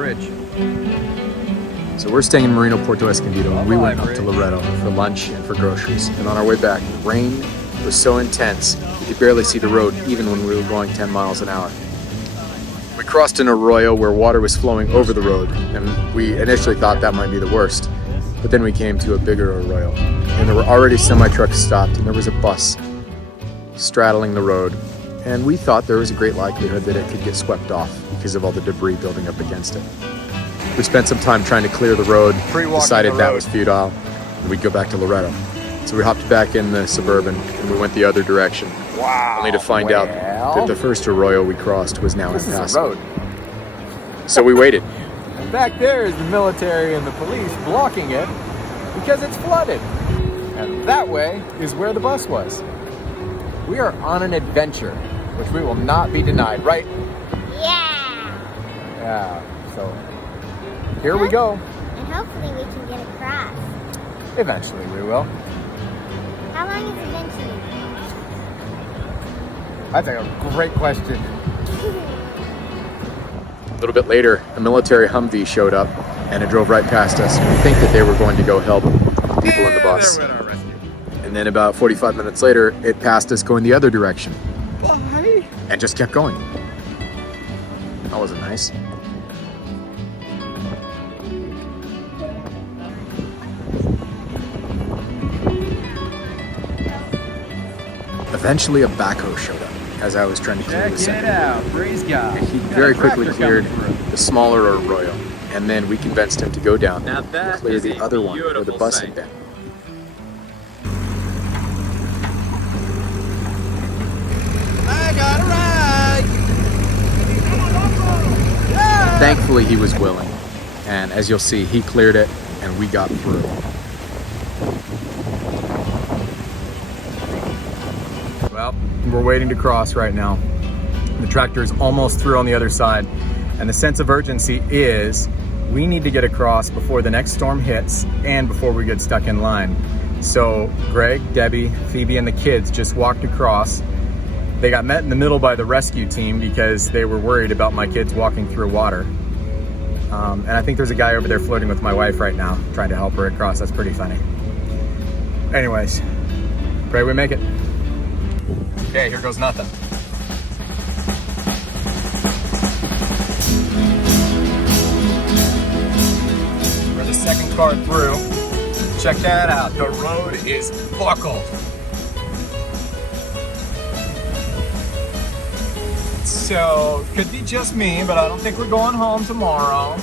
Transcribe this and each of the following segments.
bridge. So we're staying in Marino, Puerto Escondido, and we went up to Loreto for lunch and for groceries. And on our way back, the rain was so intense, you could barely see the road even when we were going 10 miles an hour. We crossed an arroyo where water was flowing over the road, and we initially thought that might be the worst. But then we came to a bigger arroyo, and there were already semi-trucks stopped, and there was a bus straddling the road. And we thought there was a great likelihood that it could get swept off because of all the debris building up against it. We spent some time trying to clear the road, decided that was futile, and we'd go back to Loreto. So we hopped back in the Suburban, and we went the other direction. Wow. Only to find out that the first arroyo we crossed was now impassable. Road. So we waited. And back there is the military and the police blocking it because it's flooded. And that way is where the bus was. We are on an adventure, which we will not be denied, right? Yeah, so here we go. And hopefully we can get across. Eventually we will. How long is eventually? That's a great question. A little bit later, a military Humvee showed up, and it drove right past us. We think that they were going to go help people in the bus. And then about 45 minutes later, it passed us going the other direction. Why? And just kept going. That wasn't nice. Eventually a backhoe showed up as I was trying to clear the Check it center. out, praise God. And he very quickly cleared the smaller arroyo. And then we convinced him to go down Now and that clear is the a other one where the beautiful bus sight. had been. I got a ride! Thankfully, he was willing. And as you'll see, he cleared it and we got through. Well, we're waiting to cross right now. The tractor is almost through on the other side. And the sense of urgency is we need to get across before the next storm hits and before we get stuck in line. So Greg, Debbie, Phoebe, and the kids just walked across. They got met in the middle by the rescue team because they were worried about my kids walking through water. And I think there's a guy over there floating with my wife right now, trying to help her across. That's pretty funny. Anyways, pray we make it. Okay, here goes nothing. We're the second car through. Check that out. The road is buckled. So, could be just me, but I don't think we're going home tomorrow.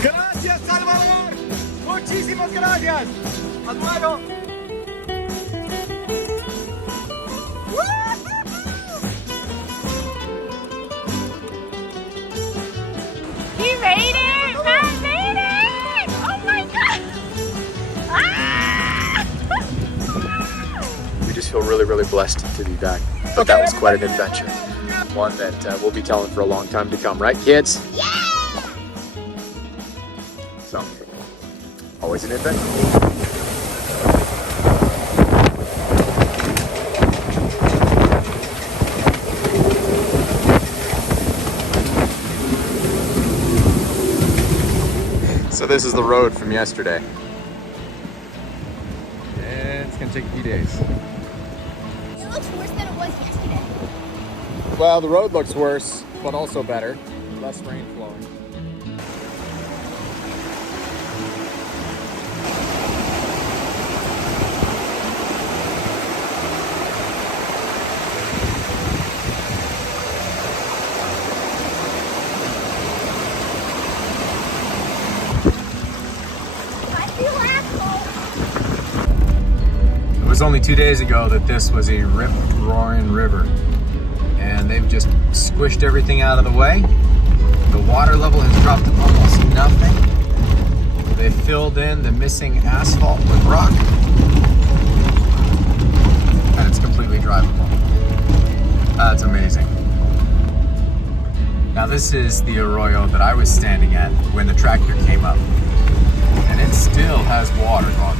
Gracias, Salvador! Muchísimas gracias! Hasta luego! He made it! Matt made it! Oh my god! Ah! We just feel really, really blessed to be back. But that was quite an adventure. One that we'll be telling for a long time to come, right, kids? Yeah! So, always an adventure. So this is the road from yesterday. And it's gonna take a few days. It looks worse than it was yesterday. Well, the road looks worse, but also better. Less rain flowing. It was only 2 days ago that this was a rip-roaring river, and they've just squished everything out of the way. The water level has dropped to almost nothing. They filled in the missing asphalt with rock, and it's completely drivable. That's amazing. Now this is the arroyo that I was standing at when the tractor came up, and it still has water going